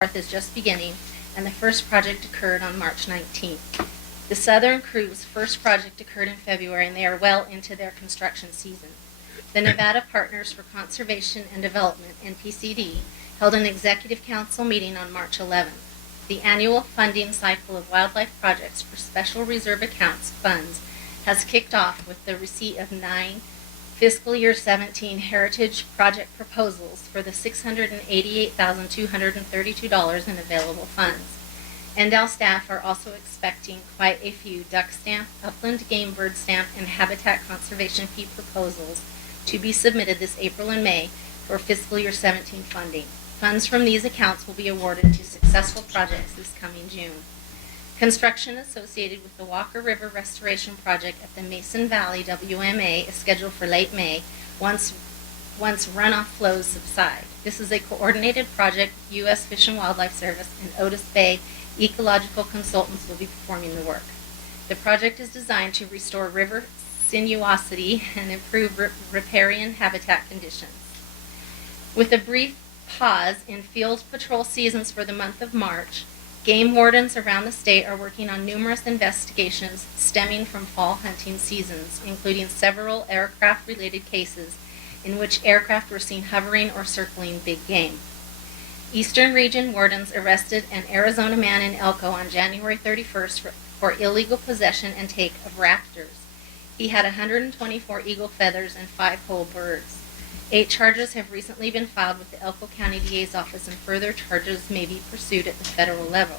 North is just beginning, and the first project occurred on March 19th. The Southern Crew's first project occurred in February, and they are well into their construction season. The Nevada Partners for Conservation and Development, NPCD, held an executive council meeting on March 11th. The annual funding cycle of wildlife projects for special reserve accounts funds has kicked off with the receipt of 9 fiscal year 17 Heritage Project proposals for the $688,232 in available funds. NDAL staff are also expecting quite a few duck stamp, upland game bird stamp, and habitat conservation fee proposals to be submitted this April and May for fiscal year 17 funding. Funds from these accounts will be awarded to successful projects this coming June. Construction associated with the Walker River Restoration Project at the Mason Valley WMA is scheduled for late May once runoff flows subside. This is a coordinated project with U.S. Fish and Wildlife Service and Otis Bay Ecological Consultants will be performing the work. The project is designed to restore river sinuosity and improve riparian habitat conditions. With a brief pause in field patrol seasons for the month of March, game wardens around the state are working on numerous investigations stemming from fall hunting seasons, including several aircraft-related cases in which aircraft were seen hovering or circling big game. Eastern Region wardens arrested an Arizona man in Elko on January 31st for illegal possession and take of raptors. He had 124 eagle feathers and 5 whole birds. 8 charges have recently been filed with the Elko County DA's office, and further charges may be pursued at the federal level.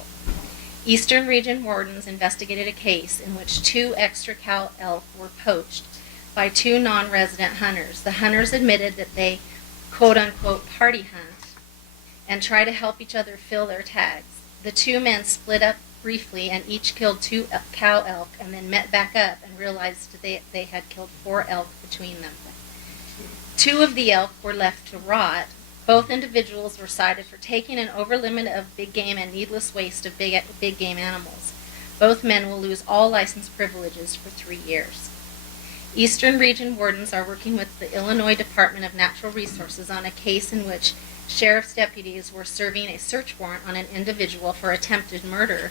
Eastern Region wardens investigated a case in which 2 extra cow elk were poached by 2 non-resident hunters. The hunters admitted that they quote-unquote party hunt and try to help each other fill their tags. The 2 men split up briefly and each killed 2 cow elk and then met back up and realized they had killed 4 elk between them. 2 of the elk were left to rot. Both individuals were cited for taking an overlimit of big game and needless waste of big game animals. Both men will lose all license privileges for 3 years. Eastern Region wardens are working with the Illinois Department of Natural Resources on a case in which sheriff's deputies were serving a search warrant on an individual for attempted murder.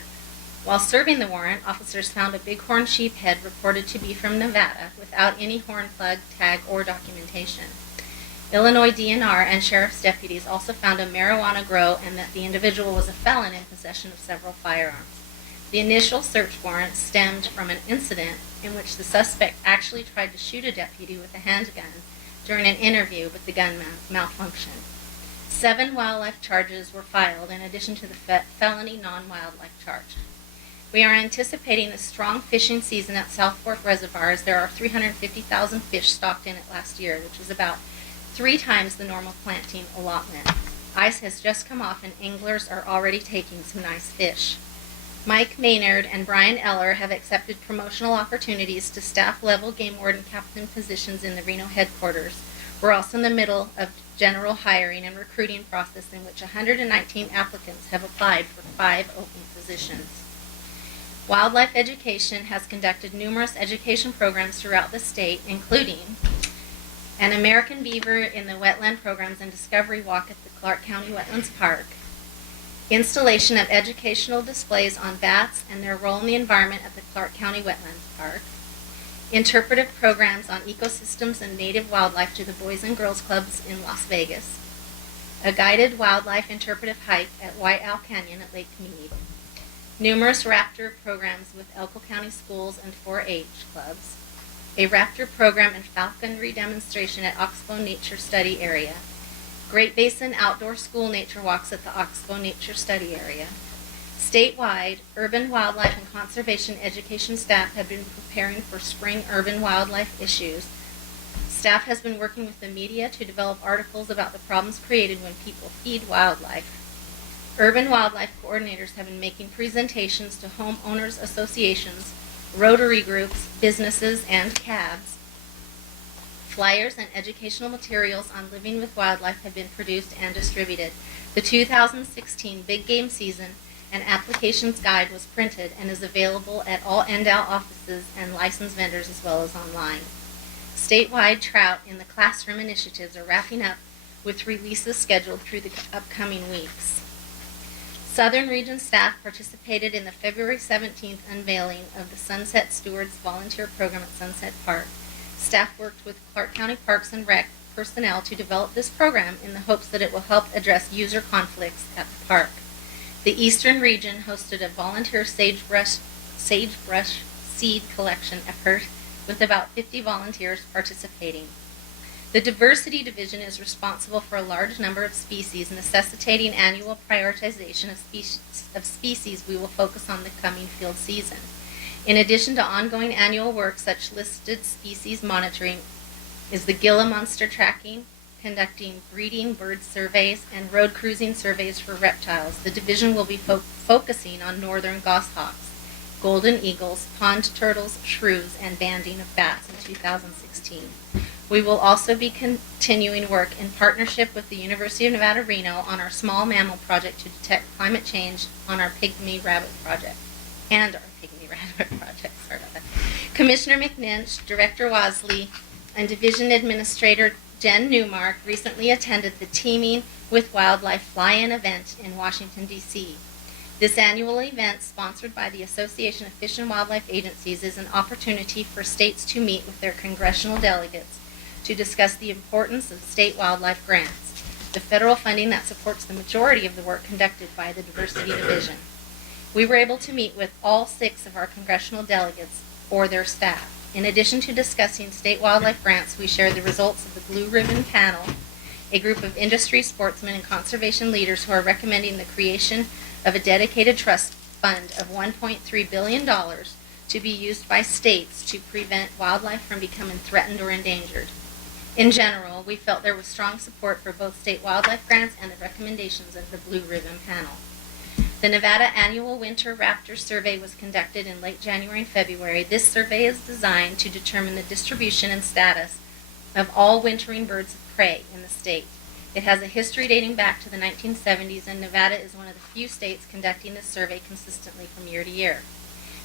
While serving the warrant, officers found a bighorn sheephead reported to be from Nevada without any horn plug, tag, or documentation. Illinois DNR and sheriff's deputies also found a marijuana grow and that the individual was a felon in possession of several firearms. The initial search warrant stemmed from an incident in which the suspect actually tried to shoot a deputy with a handgun during an interview, but the gun malfunctioned. 7 wildlife charges were filed in addition to the felony non-wildlife charge. We are anticipating a strong fishing season at South Fork Reservoir, as there are 350,000 fish stocked in it last year, which is about 3 times the normal planting allotment. Ice has just come off and anglers are already taking some nice fish. Mike Maynard and Brian Eller have accepted promotional opportunities to staff-level game warden captain positions in the Reno headquarters. We're also in the middle of general hiring and recruiting process in which 119 applicants have applied for 5 open positions. Wildlife Education has conducted numerous education programs throughout the state, including an American beaver in the wetland programs and discovery walk at the Clark County Wetlands Park, installation of educational displays on bats and their role in the environment at the Clark County Wetlands Park, interpretive programs on ecosystems and native wildlife to the Boys and Girls Clubs in Las Vegas, a guided wildlife interpretive hike at White Owl Canyon at Lake Mead, numerous raptor programs with Elko County schools and 4-H clubs, a raptor program and falconry demonstration at Oxbow Nature Study Area, Great Basin outdoor school nature walks at the Oxbow Nature Study Area. Statewide, urban wildlife and conservation education staff have been preparing for spring urban wildlife issues. Staff has been working with the media to develop articles about the problems created when people feed wildlife. Urban wildlife coordinators have been making presentations to homeowners associations, Rotary groups, businesses, and cabs. Flyers and educational materials on living with wildlife have been produced and distributed. The 2016 Big Game Season and Applications Guide was printed and is available at all NDAL offices and licensed vendors as well as online. Statewide trout in the classroom initiatives are wrapping up with releases scheduled through the upcoming weeks. Southern Region staff participated in the February 17th unveiling of the Sunset Stewards Volunteer Program at Sunset Park. Staff worked with Clark County Parks and Rec personnel to develop this program in the hopes that it will help address user conflicts at the park. The Eastern Region hosted a volunteer sagebrush seed collection effort with about 50 volunteers participating. The Diversity Division is responsible for a large number of species, necessitating annual prioritization of species we will focus on the coming field season. In addition to ongoing annual work, such listed species monitoring is the Gila monster tracking, conducting breeding bird surveys, and road cruising surveys for reptiles. The division will be focusing on northern goshawks, golden eagles, pond turtles, shrews, and banding of bats in 2016. We will also be continuing work in partnership with the University of Nevada, Reno on our small mammal project to detect climate change on our pygmy rabbit project. Sorry about that. Commissioner McNinch, Director Wasley, and Division Administrator Jen Newmark recently attended the Teaming with Wildlife Fly-In event in Washington, D.C. This annual event, sponsored by the Association of Fish and Wildlife Agencies, is an opportunity for states to meet with their congressional delegates to discuss the importance of state wildlife grants, the federal funding that supports the majority of the work conducted by the Diversity Division. We were able to meet with all 6 of our congressional delegates or their staff. In addition to discussing state wildlife grants, we shared the results of the Blue Ribbon Panel, a group of industry, sportsmen, and conservation leaders who are recommending the creation of a dedicated trust fund of $1.3 billion to be used by states to prevent wildlife from becoming threatened or endangered. In general, we felt there was strong support for both state wildlife grants and the recommendations of the Blue Ribbon Panel. The Nevada Annual Winter Raptor Survey was conducted in late January and February. This survey is designed to determine the distribution and status of all wintering birds of prey in the state. It has a history dating back to the 1970s, and Nevada is one of the few states conducting this survey consistently from year to year.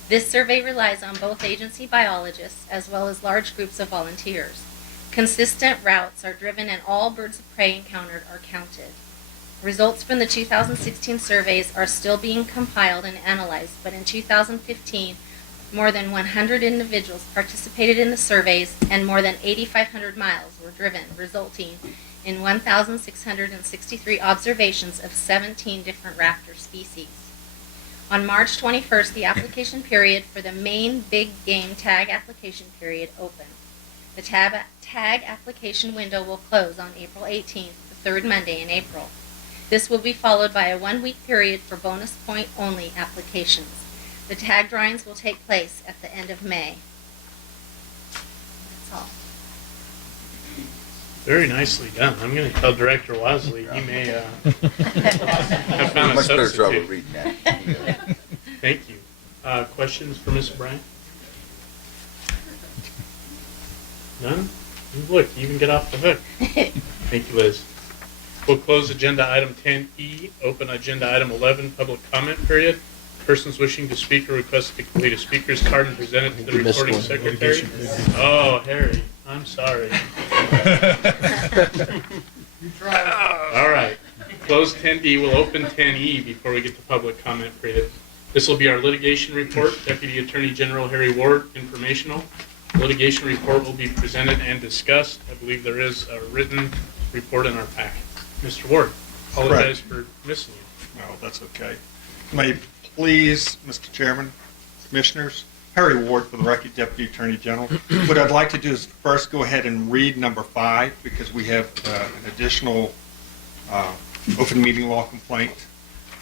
This survey relies on both agency biologists as well as large groups of volunteers. Consistent routes are driven and all birds of prey encountered are counted. Results from the 2016 surveys are still being compiled and analyzed, but in 2015, more than 100 individuals participated in the surveys and more than 8,500 miles were driven, resulting in 1,663 observations of 17 different raptor species. On March 21st, the application period for the main big game tag application period opened. The tag application window will close on April 18th, the third Monday in April. This will be followed by a 1-week period for bonus point only applications. The tag drawings will take place at the end of May. That's all. Very nicely done. I'm going to tell Director Wasley he may have found a Much better trouble substitute. reading that. Thank you. Questions for Ms. Bryant? None? Look, you even get off the hook. Thank you, Liz. We'll close agenda item 10E, open agenda item 11, public comment period. Persons wishing to speak are requested to complete a speaker's card and present it to the recording secretary. Oh, Harry, I'm sorry. You try. All right. Close 10D. We'll open 10E before we get to public comment period. This will be our litigation report. Deputy Attorney General Harry Ward, informational. Litigation report will be presented and discussed. I believe there is a written report in our packet. Mr. Ward, apologize for missing you. No, that's okay. May it please, Mr. Chairman, Commissioners, Harry Ward for the record, Deputy Attorney General. What I'd like to do is first go ahead and read number 5 because we have an additional open meeting law complaint.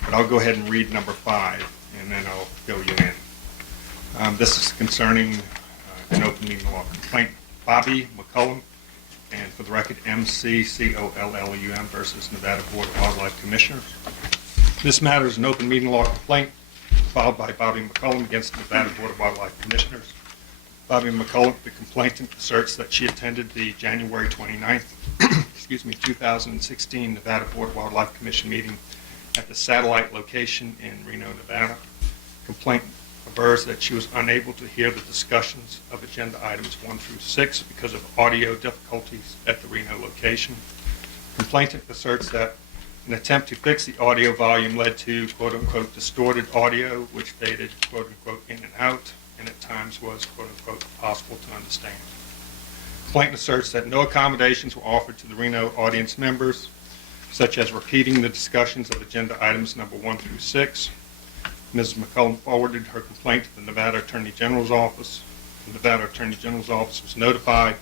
But I'll go ahead and read number 5 and then I'll fill you in. This is concerning an open meeting law complaint. Bobby McCullum, and for the record, MCCOLLUM versus Nevada Board of Wildlife Commissioners. This matter is an open meeting law complaint filed by Bobby McCullum against the Nevada Board of Wildlife Commissioners. Bobby McCullum, the complainant, asserts that she attended the January 29th, 2016 Nevada Board of Wildlife Commission meeting at the satellite location in Reno, Nevada. Complaint avers that she was unable to hear the discussions of agenda items 1 through 6 because of audio difficulties at the Reno location. Complainant asserts that An attempt to fix the audio volume led to quote-unquote distorted audio, which faded quote-unquote in and out, and at times was quote-unquote impossible to understand. Complaint asserts that no accommodations were offered to the Reno audience members, such as repeating the discussions of agenda items number 1 through 6. Ms. McCollum forwarded her complaint to the Nevada Attorney General's office. The Nevada Attorney General's office was notified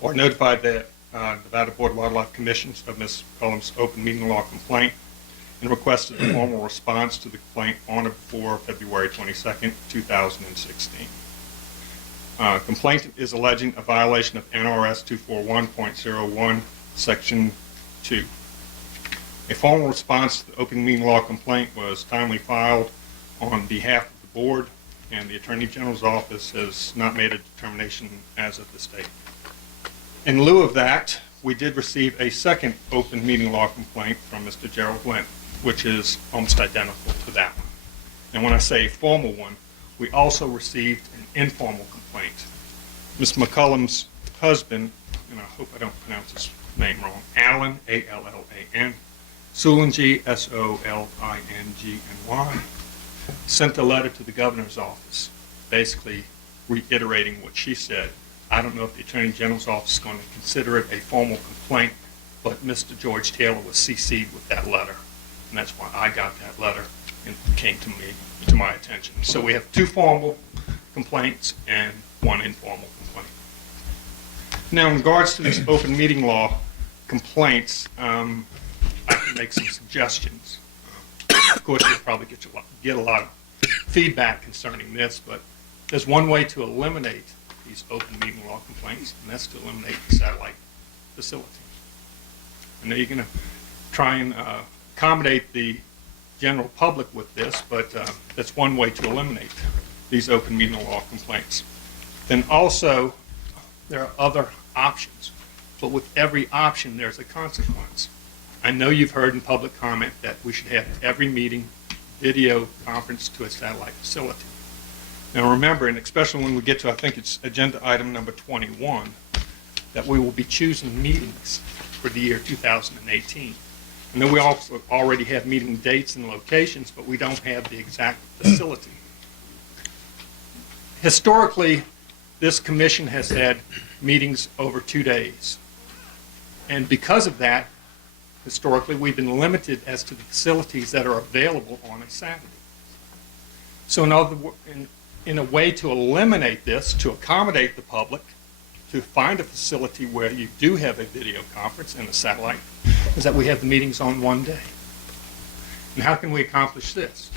that Nevada Board of Wildlife Commissions of Ms. McCollum's open meeting law complaint and requested a formal response to the complaint on or before February 22nd, 2016. Complaint is alleging a violation of NRS 241.01, Section 2. A formal response to the open meeting law complaint was timely filed on behalf of the board, and the Attorney General's office has not made a determination as of this date. In lieu of that, we did receive a second open meeting law complaint from Mr. Gerald Lynn, which is almost identical to that one. And when I say a formal one, we also received an informal complaint. Ms. McCollum's husband, and I hope I don't pronounce his name wrong, Allen, A-L-L-A-N, Soulingy, S-O-L-I-N-G-N-Y, sent a letter to the governor's office, basically reiterating what she said. I don't know if the Attorney General's office is going to consider it a formal complaint, but Mr. George Taylor was CC'd with that letter, and that's why I got that letter and it came to my attention. So we have 2 formal complaints and 1 informal complaint. Now, in regards to these open meeting law complaints, I can make some suggestions. Of course, you'll probably get a lot of feedback concerning this, but there's one way to eliminate these open meeting law complaints, and that's to eliminate the satellite facilities. I know you're going to try and accommodate the general public with this, but that's one way to eliminate these open meeting law complaints. Then also, there are other options, but with every option, there's a consequence. I know you've heard in public comment that we should have every meeting video conference to a satellite facility. Now remember, and especially when we get to, I think it's agenda item number 21, that we will be choosing meetings for the year 2018. I know we also already have meeting dates and locations, but we don't have the exact facility. Historically, this commission has had meetings over 2 days. And because of that, historically, we've been limited as to the facilities that are available on a Saturday. So in a way to eliminate this, to accommodate the public, to find a facility where you do have a video conference and a satellite, is that we have the meetings on one day. And how can we accomplish this?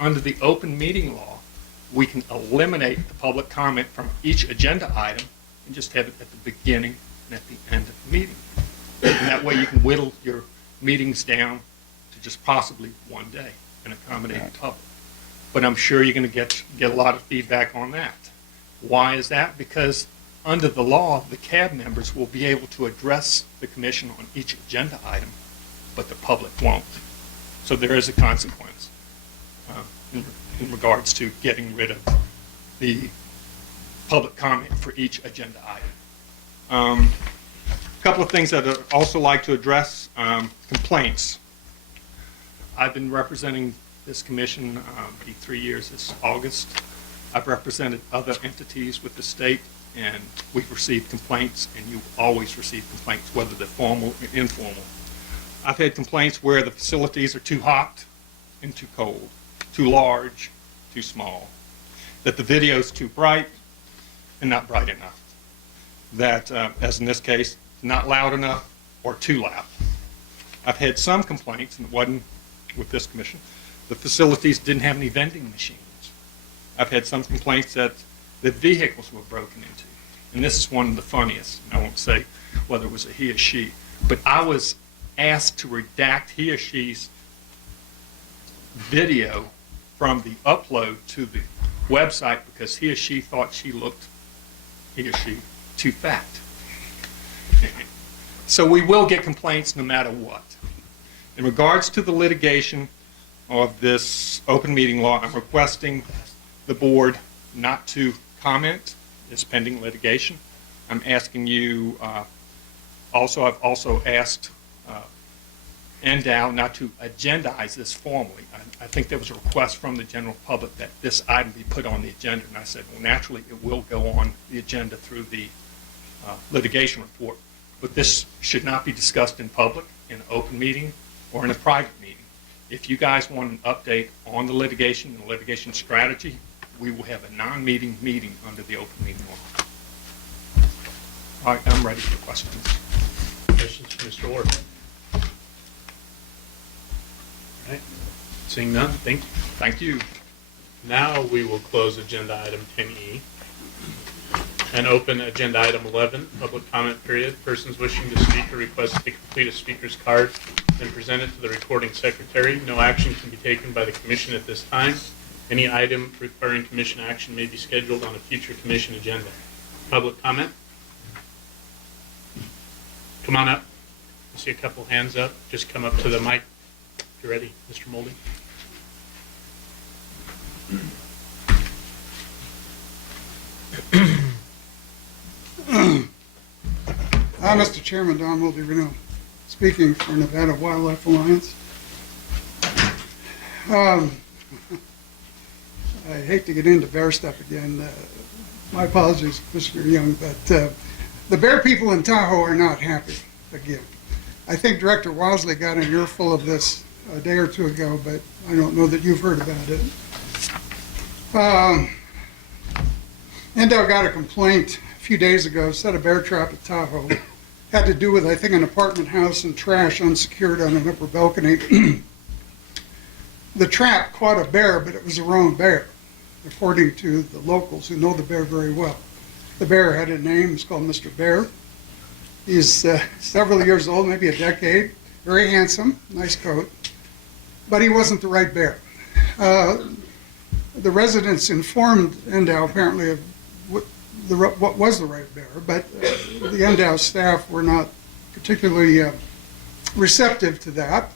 Under the open meeting law, we can eliminate the public comment from each agenda item and just have it at the beginning and at the end of the meeting. And that way you can whittle your meetings down to just possibly one day and accommodate the public. But I'm sure you're going to get a lot of feedback on that. Why is that? Because under the law, the CAB members will be able to address the commission on each agenda item, but the public won't. So there is a consequence in regards to getting rid of the public comment for each agenda item. A couple of things that I'd also like to address, complaints. I've been representing this commission, be 3 years this August. I've represented other entities with the state, and we've received complaints, and you always receive complaints, whether they're formal or informal. I've had complaints where the facilities are too hot and too cold, too large, too small, that the video's too bright and not bright enough, that, as in this case, not loud enough or too loud. I've had some complaints, and it wasn't with this commission, the facilities didn't have any vending machines. I've had some complaints that the vehicles were broken into. And this is one of the funniest. I won't say whether it was a he or she, but I was asked to redact he or she's video from the upload to the website because he or she thought he or she, too fat. So we will get complaints no matter what. In regards to the litigation of this open meeting law, I'm requesting the board not to comment this pending litigation. I'm asking you, I've also asked NDOW not to agendize this formally. I think there was a request from the general public that this item be put on the agenda, and I said, well, naturally, it will go on the agenda through the litigation report, but this should not be discussed in public, in an open meeting, or in a private meeting. If you guys want an update on the litigation and the litigation strategy, we will have a non-meeting meeting under the open meeting law. All right, I'm ready for questions. Questions for Mr. Ward? All right. Seeing none, thank you. Thank you. Now we will close agenda item 10E and open agenda item 11, public comment period. Persons wishing to speak are requested to complete a speaker's card and present it to the recording secretary. No action can be taken by the commission at this time. Any item requiring commission action may be scheduled on a future commission agenda. Public comment? Come on up. I see a couple hands up. Just come up to the mic if you're ready, Mr. Moldy. Hi, Mr. Chairman, Don Mulderino, speaking for Nevada Wildlife Alliance. I hate to get into bear stuff again. My apologies, Commissioner Young, but the bear people in Tahoe are not happy again. I think Director Wozley got an earful of this a day or two ago, but I don't know that you've heard about it. NDOW got a complaint a few days ago, set a bear trap at Tahoe. Had to do with, I think, an apartment house and trash unsecured on an upper balcony. The trap caught a bear, but it was the wrong bear, according to the locals who know the bear very well. The bear had a name, it's called Mr. Bear. He's several years old, maybe a decade, very handsome, nice coat, but he wasn't the right bear. The residents informed NDOW apparently of what was the right bear, but the NDOW staff were not particularly receptive to that.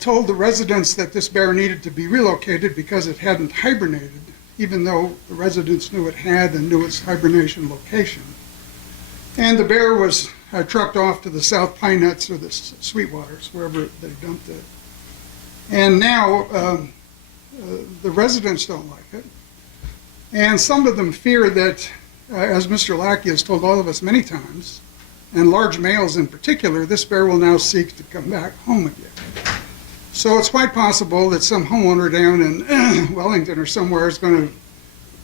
Told the residents that this bear needed to be relocated because it hadn't hibernated, even though the residents knew it had and knew its hibernation location. And the bear was trucked off to the South Pine Nuts or the Sweetwaters, wherever they dumped it. And now the residents don't like it. And some of them fear that, as Mr. Lackey has told all of us many times, and large males in particular, this bear will now seek to come back home again. So it's quite possible that some homeowner down in Wellington or somewhere is going to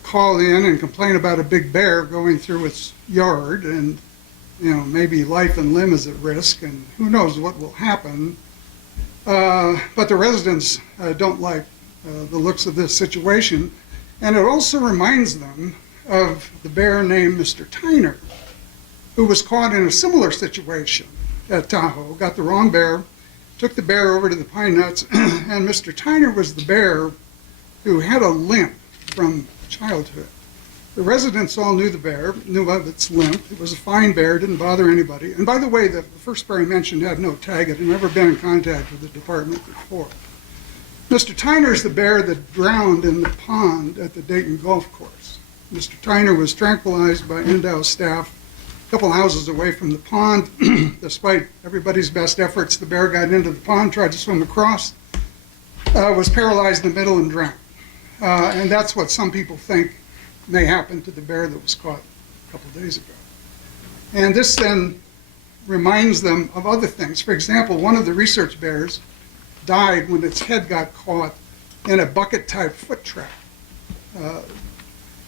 call in and complain about a big bear going through its yard, and maybe life and limb is at risk, and who knows what will happen. But the residents don't like the looks of this situation, and it also reminds them of the bear named Mr. Tyner, who was caught in a similar situation at Tahoe, got the wrong bear, took the bear over to the Pine Nuts, and Mr. Tyner was the bear who had a limp from childhood. The residents all knew the bear, knew of its limp. It was a fine bear, didn't bother anybody. And by the way, the first bear I mentioned had no tag. It had never been in contact with the department before. Mr. Tyner is the bear that drowned in the pond at the Dayton Golf Course. Mr. Tyner was tranquilized by NDOW staff a couple houses away from the pond. Despite everybody's best efforts, the bear got into the pond, tried to swim across, was paralyzed in the middle and drowned. And that's what some people think may happen to the bear that was caught a couple days ago. And this then reminds them of other things. For example, one of the research bears died when its head got caught in a bucket-type foot trap.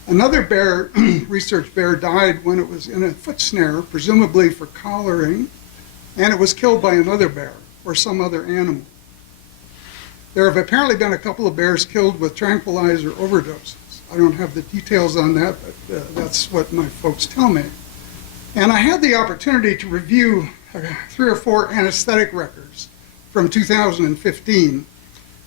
Another bear, research bear, died when it was in a foot snare, presumably for collaring, and it was killed by another bear or some other animal. There have apparently been a couple of bears killed with tranquilizer overdoses. I don't have the details on that, but that's what my folks tell me. And I had the opportunity to review 3 or 4 anesthetic records from 2015,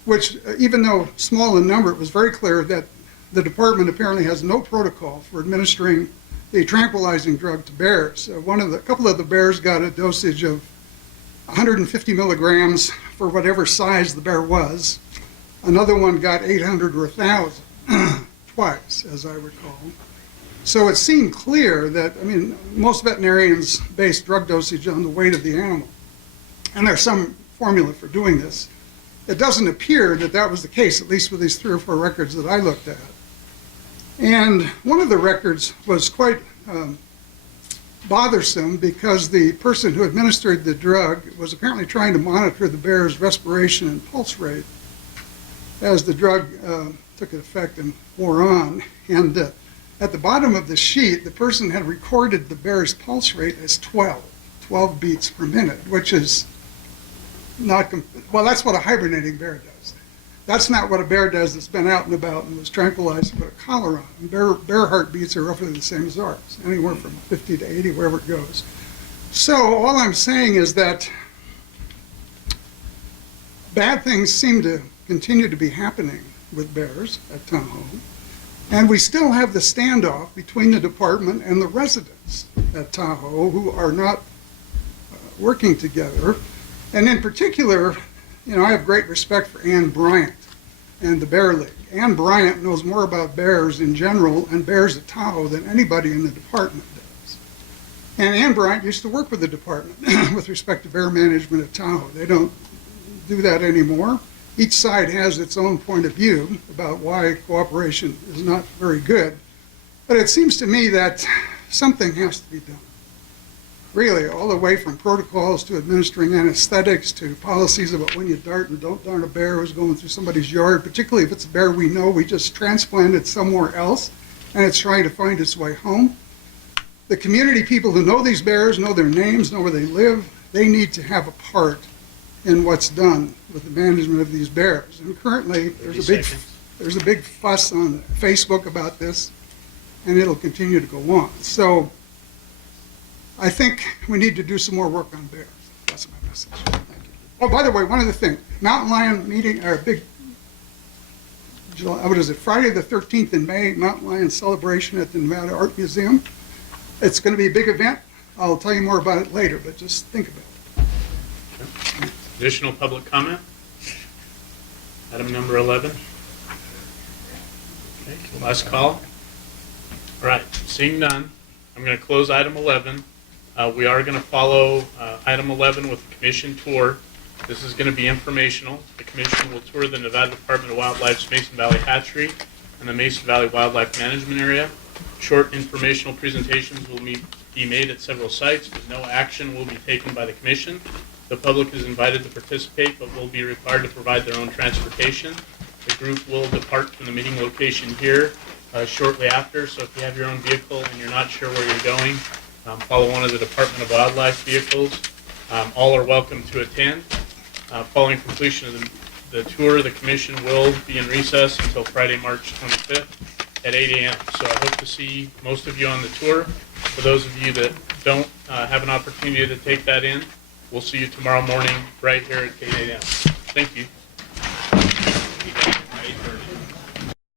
which, even though small in number, it was very clear that the department apparently has no protocol for administering the tranquilizing drug to bears. A couple of the bears got a dosage of 150 milligrams for whatever size the bear was. Another one got 800 or 1,000, twice, as I recall. So it seemed clear that, most veterinarians base drug dosage on the weight of the animal. And there's some formula for doing this. It doesn't appear that that was the case, at least with these 3 or 4 records that I looked at. And one of the records was quite bothersome because the person who administered the drug was apparently trying to monitor the bear's respiration and pulse rate as the drug took effect and wore on. And at the bottom of the sheet, the person had recorded the bear's pulse rate as 12 beats per minute, which is not, well, that's what a hibernating bear does. That's not what a bear does that's been out and about and was tranquilized and put a collar on. And bear heartbeats are roughly the same as ours, anywhere from 50 to 80, wherever it goes. So all I'm saying is that bad things seem to continue to be happening with bears at Tahoe. And we still have the standoff between the department and the residents at Tahoe who are not working together. And in particular, you know, I have great respect for Ann Bryant and the Bear League. Ann Bryant knows more about bears in general and bears at Tahoe than anybody in the department does. And Ann Bryant used to work with the department with respect to bear management at Tahoe. They don't do that anymore. Each side has its own point of view about why cooperation is not very good. But it seems to me that something has to be done. Really, all the way from protocols to administering anesthetics to policies about when you dart and don't dart a bear who's going through somebody's yard, particularly if it's a bear we know we just transplanted somewhere else and it's trying to find its way home. The community people who know these bears, know their names, know where they live, they need to have a part in what's done with the management of these bears. And currently, there's a big fuss on Facebook about this, and it'll continue to go on. So I think we need to do some more work on bears. That's my message. Thank you. Oh, by the way, one other thing. Mountain Lion meeting, our big, what is it, Friday the 13th in May, Mountain Lion celebration at the Nevada Art Museum. It's going to be a big event. I'll tell you more about it later, but just think about it. Okay. Additional public comment? Item number 11. Okay, last call. All right, seeing none, I'm going to close item 11. We are going to follow item 11 with the commission tour. This is going to be informational. The commission will tour the Nevada Department of Wildlife's Mason Valley Hatchery and the Mason Valley Wildlife Management Area. Short informational presentations will be made at several sites, but no action will be taken by the commission. The public is invited to participate, but will be required to provide their own transportation. The group will depart from the meeting location here shortly after, so if you have your own vehicle and you're not sure where you're going, follow one of the Department of Wildlife vehicles. All are welcome to attend. Following completion of the tour, the commission will be in recess until Friday, March 25th at 8 a.m. So I hope to see most of you on the tour. For those of you that don't have an opportunity to take that in, we'll see you tomorrow morning right here at 8 a.m. Thank you.